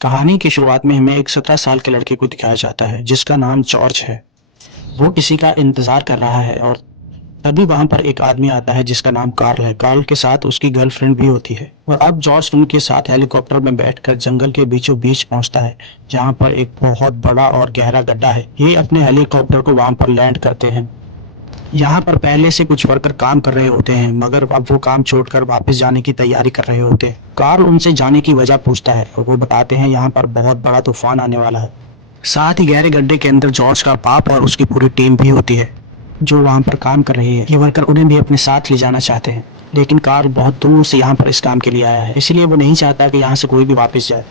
कहानी की शुरुआत में हमें एक 17 साल के लड़के को दिखाया जाता है जिसका नाम जॉर्ज है। वो किसी का इंतजार कर रहा है और तभी वहां पर एक आदमी आता है जिसका नाम कार्ल है। कार्ल के साथ उसकी गर्लफ्रेंड भी होती है और अब जॉर्ज उनके साथ हेलीकॉप्टर में बैठकर जंगल के बीचों बीच पहुंचता है जहां पर एक बहुत बड़ा और गहरा गड्ढा है। ये अपने हेलीकॉप्टर को वहां पर लैंड करते हैं। यहाँ पर पहले से कुछ वर्कर काम कर रहे होते हैं मगर अब वो काम छोड़कर वापस जाने की तैयारी कर रहे होते हैं। कार्ल उनसे जाने की वजह पूछता है और वो बताते हैं यहाँ पर बहुत बड़ा तूफान आने वाला है। साथ ही गहरे गड्ढे के अंदर जॉर्ज का बाप और उसकी पूरी टीम भी होती है जो वहां पर काम कर रही है। ये वर्कर उन्हें भी अपने साथ ले जाना चाहते हैं लेकिन कार्ल बहुत दूर से यहाँ पर इस काम के लिए आया है, इसलिए वो नहीं चाहता कि यहाँ से कोई भी वापस जाए।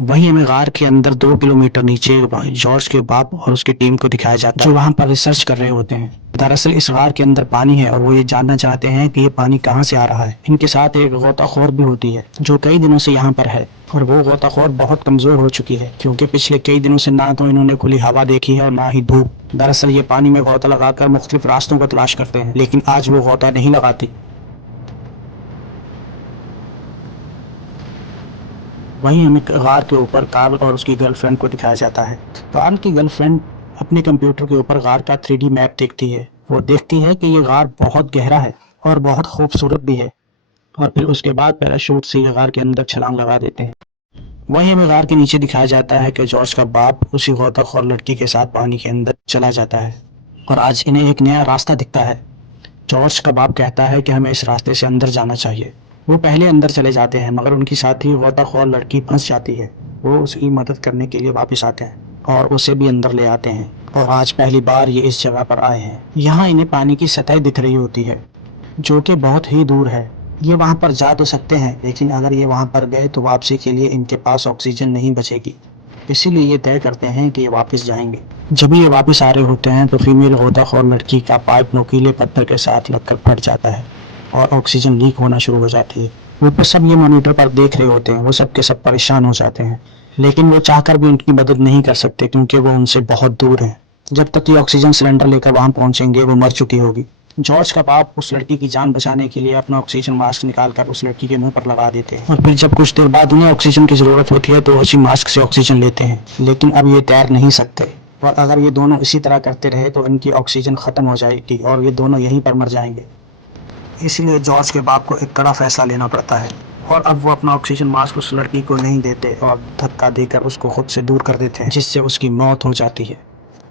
वहीं हमें गार के अंदर 2 किलोमीटर नीचे जॉर्ज के बाप और उसकी टीम को दिखाया जाता है जो वहां पर रिसर्च कर रहे होते हैं। दरअसल इस गार के अंदर पानी है और वो ये जानना चाहते हैं कि ये पानी कहाँ से आ रहा है। इनके साथ एक गोताखोर भी होती है जो कई दिनों से यहाँ पर है और वो गोताखोर बहुत कमजोर हो चुकी है क्योंकि पिछले कई दिनों से ना तो इन्होंने खुली हवा देखी है और ना ही धूप। दरअसल ये पानी में गोता लगाकर मुख्तलिफ रास्तों को तलाश करते हैं लेकिन आज वो गोता नहीं लगाती। वहीं हमें गार के ऊपर कार्ल और उसकी गर्लफ्रेंड को दिखाया जाता है। कार्ल की गर्लफ्रेंड अपने कंप्यूटर के ऊपर गार का 3D मैप देखती है। वो देखती है कि ये गार बहुत गहरा है और बहुत खूबसूरत भी है और फिर उसके बाद पैराशूट से ये गार के अंदर छलांग लगा देते हैं। वहीं हमें गार के नीचे दिखाया जाता है कि जॉर्ज का बाप उसी गोताखोर लड़की के साथ पानी के अंदर चला जाता है और आज इन्हें एक नया रास्ता दिखता है। जॉर्ज का बाप कहता है कि हमें इस रास्ते से अंदर जाना चाहिए। वो पहले अंदर चले जाते हैं मगर उनकी साथी गोताखोर लड़की फंस जाती है। वो उसकी मदद करने के लिए वापस आते हैं और उसे भी अंदर ले आते हैं और आज पहली बार ये इस जगह पर आए हैं। यहाँ इन्हें पानी की सतह दिख रही होती है जो कि बहुत ही दूर है। ये वहां पर जा तो सकते हैं लेकिन अगर ये वहां पर गए तो वापसी के लिए इनके पास ऑक्सीजन नहीं बचेगी, इसीलिए ये तय करते हैं कि ये वापस जाएंगे। जब ये वापस आ रहे होते हैं तो फीमेल गोताखोर लड़की का पाइप नुकीले पत्थर के साथ लगकर फट जाता है और ऑक्सीजन लीक होना शुरू हो जाती है। ऊपर सब ये मॉनिटर पर देख रहे होते हैं। वो सब के सब परेशान हो जाते हैं लेकिन वो चाहकर भी उनकी मदद नहीं कर सकते क्योंकि वो उनसे बहुत दूर है। जब तक ये ऑक्सीजन सिलेंडर लेकर वहां पहुंचेंगे वो मर चुकी होगी। जॉर्ज का बाप उस लड़की की जान बचाने के लिए अपना ऑक्सीजन मास्क निकालकर उस लड़की के मुंह पर लगा देते हैं और फिर जब कुछ देर बाद उन्हें ऑक्सीजन की जरूरत होती है तो उसी मास्क से ऑक्सीजन लेते हैं लेकिन अब ये तैर नहीं सकते और अगर ये दोनों इसी तरह करते रहे तो इनकी ऑक्सीजन खत्म हो जाएगी और ये दोनों यहीं पर मर जाएंगे। इसीलिए जॉर्ज के बाप को एक कड़ा फैसला लेना पड़ता है और अब वो अपना ऑक्सीजन मास्क उस लड़की को नहीं देते और धक्का देकर उसको खुद से दूर कर देते हैं जिससे उसकी मौत हो जाती है।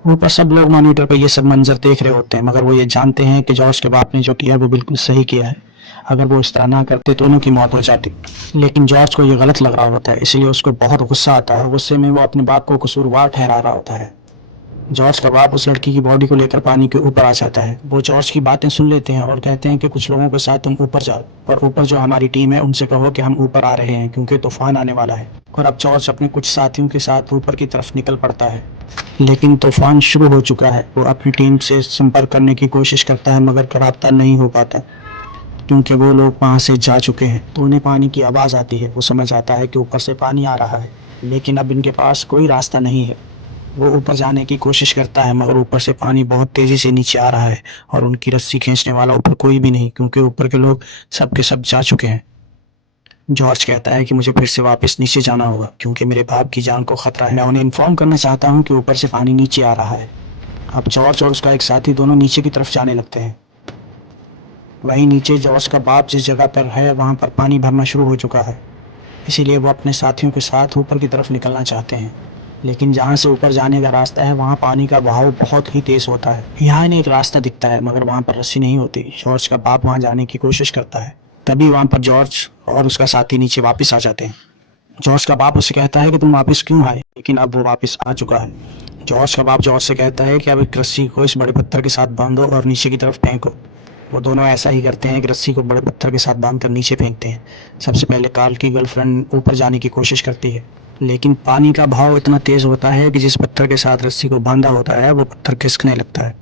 ऊपर सब लोग मॉनिटर पर ये सब मंजर देख रहे होते हैं मगर वो ये जानते हैं कि जॉर्ज के बाप ने जो किया वो बिल्कुल सही किया है। अगर वो इस तरह ना करते तो उनकी मौत हो जाती। लेकिन जॉर्ज को ये गलत लग रहा होता है इसलिए उसको बहुत गुस्सा आता है। गुस्से में वो अपने बाप को कसूरवार ठहरा रहा होता है। जॉर्ज का बाप उस लड़की की बॉडी को लेकर पानी के ऊपर आ जाता है। वो जॉर्ज की बातें सुन लेते हैं और कहते हैं कि कुछ लोगों के साथ तुम ऊपर जाओ और ऊपर जो हमारी टीम है उनसे कहो कि हम ऊपर आ रहे हैं क्योंकि तूफान आने वाला है। और अब जॉर्ज अपने कुछ साथियों के साथ ऊपर की तरफ निकल पड़ता है लेकिन तूफान शुरू हो चुका है। वो अपनी टीम से संपर्क करने की कोशिश करता है मगर राब्ता नहीं हो पाता क्योंकि वो लोग वहां से जा चुके हैं। तो उन्हें पानी की आवाज़ आती है। वो समझ आता है कि ऊपर से पानी आ रहा है लेकिन अब इनके पास कोई रास्ता नहीं है। वो ऊपर जाने की कोशिश करता है मगर ऊपर से पानी बहुत तेजी से नीचे आ रहा है और उनकी रस्सी खींचने वाला ऊपर कोई भी नहीं क्योंकि ऊपर के लोग सब के सब जा चुके हैं। जॉर्ज कहता है कि मुझे फिर से वापस नीचे जाना होगा क्योंकि मेरे बाप की जान को खतरा है। मैं उन्हें इन्फॉर्म करना चाहता हूँ कि ऊपर से पानी नीचे आ रहा है। अब जॉर्ज और उसका एक साथी दोनों नीचे की तरफ जाने लगते हैं। वहीं नीचे जॉर्ज का बाप जिस जगह पर है वहां पर पानी भरना शुरू हो चुका है, इसीलिए वो अपने साथियों के साथ ऊपर की तरफ निकलना चाहते हैं। लेकिन जहाँ से ऊपर जाने का रास्ता है वहाँ पानी का बहाव बहुत ही तेज होता है। यहाँ इन्हें एक रास्ता दिखता है मगर वहाँ पर रस्सी नहीं होती। जॉर्ज का बाप वहाँ जाने की कोशिश करता है। तभी वहाँ पर जॉर्ज और उसका साथी नीचे वापस आ जाते हैं। जॉर्ज का बाप उससे कहता है कि तुम वापस क्यों आए, लेकिन अब वो वापस आ चुका है। जॉर्ज का बाप जॉर्ज से कहता है कि अब एक रस्सी को इस बड़े पत्थर के साथ बांधो और नीचे की तरफ फेंको। वो दोनों ऐसा ही करते हैं कि रस्सी को बड़े पत्थर के साथ बांधकर नीचे फेंकते हैं। सबसे पहले कार्ल की गर्लफ्रेंड ऊपर जाने की कोशिश करती है लेकिन पानी का बहाव इतना तेज होता है कि जिस पत्थर के साथ रस्सी को बांधा होता है वो पत्थर खिसकने लगता है।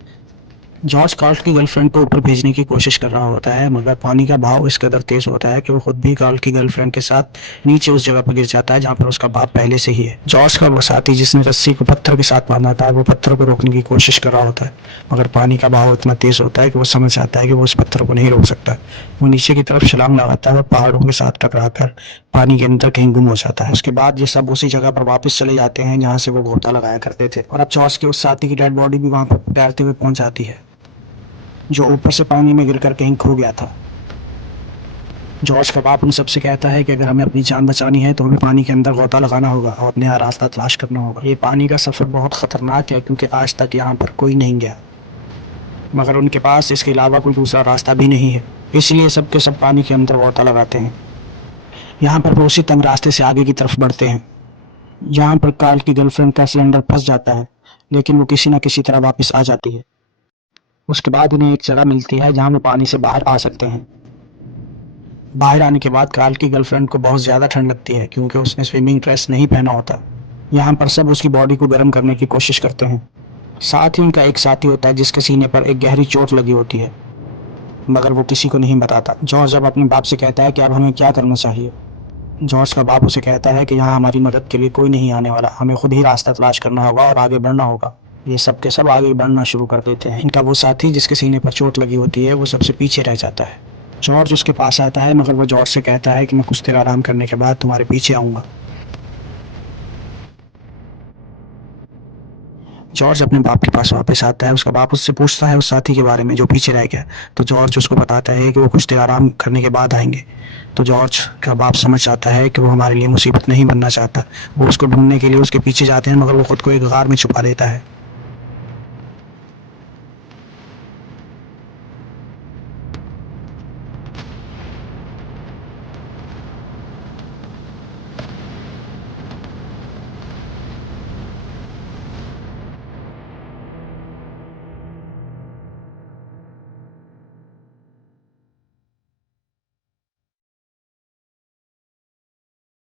जॉर्ज कार्ल की गर्लफ्रेंड को ऊपर भेजने की कोशिश कर रहा होता है, मगर पानी का बहाव इस कदर तेज होता है कि वो खुद भी कार्ल की गर्लफ्रेंड के साथ नीचे उस जगह पर गिर जाता है जहाँ पर उसका बाप पहले से ही है। जॉर्ज का वो साथी जिसने रस्सी को पत्थर के साथ बांधा था, वो पत्थर को रोकने की कोशिश कर रहा होता है, मगर पानी का बहाव इतना तेज होता है कि वो समझ आता है कि वो उस पत्थर को नहीं रोक सकता। वो नीचे की तरफ छलांग लगाता है और पहाड़ों के साथ टकराकर पानी के अंदर कहीं गुम हो जाता है। उसके बाद ये सब उसी जगह पर वापस चले जाते हैं जहाँ से वो गोता लगाया करते थे, और अब जॉर्ज के उस साथी की डेड बॉडी भी वहाँ पर तैरते हुए पहुंच जाती है, जो ऊपर से पानी में गिरकर कहीं खो गया था। जॉर्ज का बाप उन सबसे कहता है कि अगर हमें अपनी जान बचानी है तो हमें पानी के अंदर गोता लगाना होगा और अपने यहाँ रास्ता तलाश करना होगा। ये पानी का सफ़र बहुत ख़तरनाक है क्योंकि आज तक यहाँ पर कोई नहीं गया, मगर उनके पास इसके अलावा कोई दूसरा रास्ता भी नहीं है, इसलिए सब के सब पानी के अंदर गोता लगाते हैं। यहाँ पर वो उसी तंग रास्ते से आगे की तरफ बढ़ते हैं जहाँ पर कार्ल की गर्लफ्रेंड का सिलेंडर फंस जाता है, लेकिन वो किसी न किसी तरह वापस आ जाती है। उसके बाद उन्हें एक जगह मिलती है जहाँ वो पानी से बाहर आ सकते हैं। बाहर आने के बाद कार्ल की गर्लफ्रेंड को बहुत ज़्यादा ठंड लगती है क्योंकि उसने स्विमिंग ड्रेस नहीं पहना होता। यहाँ पर सब उसकी बॉडी को गर्म करने की कोशिश करते हैं। साथ ही उनका एक साथी होता है जिसके सीने पर एक गहरी चोट लगी होती है, मगर वो किसी को नहीं बताता। जॉर्ज अब अपने बाप से कहता है कि अब हमें क्या करना चाहिए। जॉर्ज का बाप उसे कहता है कि यहाँ हमारी मदद के लिए कोई नहीं आने वाला, हमें खुद ही रास्ता तलाश करना होगा और आगे बढ़ना होगा। ये सब के सब आगे बढ़ना शुरू कर देते हैं। इनका वो साथी जिसके सीने पर चोट लगी होती है वो सबसे पीछे रह जाता है। जॉर्ज उसके पास आता है, मगर वो जॉर्ज से कहता है कि मैं कुछ देर आराम करने के बाद तुम्हारे पीछे आऊँगा। जॉर्ज अपने बाप के पास वापस आता है। उसका बाप उससे पूछता है उस साथी के बारे में जो पीछे रह गया, तो जॉर्ज उसको बताता है कि वो कुछ देर आराम करने के बाद आएंगे। तो जॉर्ज का बाप समझ जाता है कि वो हमारे लिए मुसीबत नहीं बनना चाहता। वो उसको ढूंढने के लिए उसके पीछे जाते हैं, मगर वो खुद को एक गार में छुपा लेता है।